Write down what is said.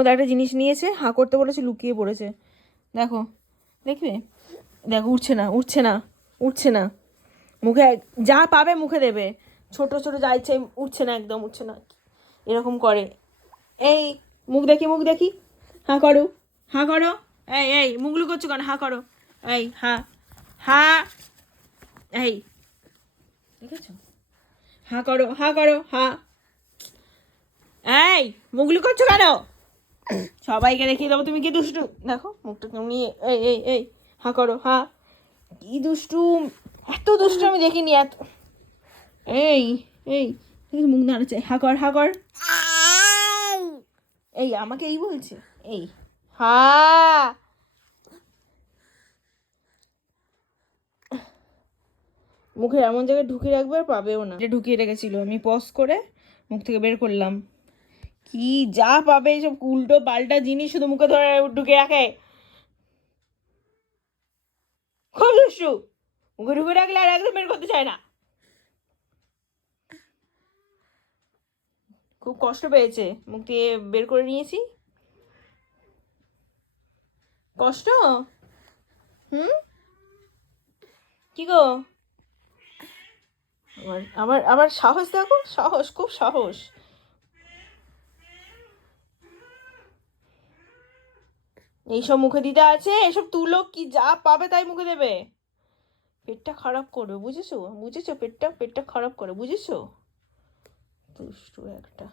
ওদের একটা জিনিস নিয়েছে, হাঁ করতে বলেছে, লুকিয়ে পড়েছে। দেখো, দেখবে, দেখো উঠছে না, উঠছে না, উঠছে না। মুখে যা পাবে মুখে দেবে, ছোট ছোট যা ইচ্ছে, উঠছে না, একদম উঠছে না, এরকম করে। এই মুখ দেখি, মুখ দেখি, হাঁ করো, হাঁ করো। এই এই মুগলু করছো কেন? হাঁ করো। এই হাঁ, হাঁ, এই দেখেছো? হাঁ করো, হাঁ করো, হাঁ। এই মুগলু করছো কেন? সবাইকে দেখিয়ে দেবো তুমি কি দুষ্টু। দেখো মুখটা নিয়ে, এই এই এই হাঁ করো, হাঁ। কি দুষ্টু, এত দুষ্টু আমি দেখিনি এত। এই এই মুখ নাড়াচ্ছে, হাঁ কর, হাঁ কর। এই আমাকে এই বলছে, এই হা। মুখে এমন জায়গায় ঢুকিয়ে রাখবে আর পাবেও না। এটা ঢুকিয়ে রেখেছিল, আমি পজ করে মুখ থেকে বের করলাম। কি যা পাবে এইসব উল্টো পাল্টা জিনিস শুধু মুখে ধরে ঢুকে রাখে, খুব দুষ্টু। মুখে ঢুকে রাখলে আর একদম বের করতে চায় না। খুব কষ্ট পেয়েছে, মুখ দিয়ে বের করে নিয়েছি। কষ্ট, হুম, কি গো? আবার আবার আবার সাহস দেখো, সাহস, খুব সাহস। এইসব মুখে দিতে আছে, এসব তুলো, কি যা পাবে তাই মুখে দেবে। পেটটা খারাপ করবে, বুঝেছো? বুঝেছো? পেটটা পেটটা খারাপ করে, বুঝেছো? দুষ্টু একটা।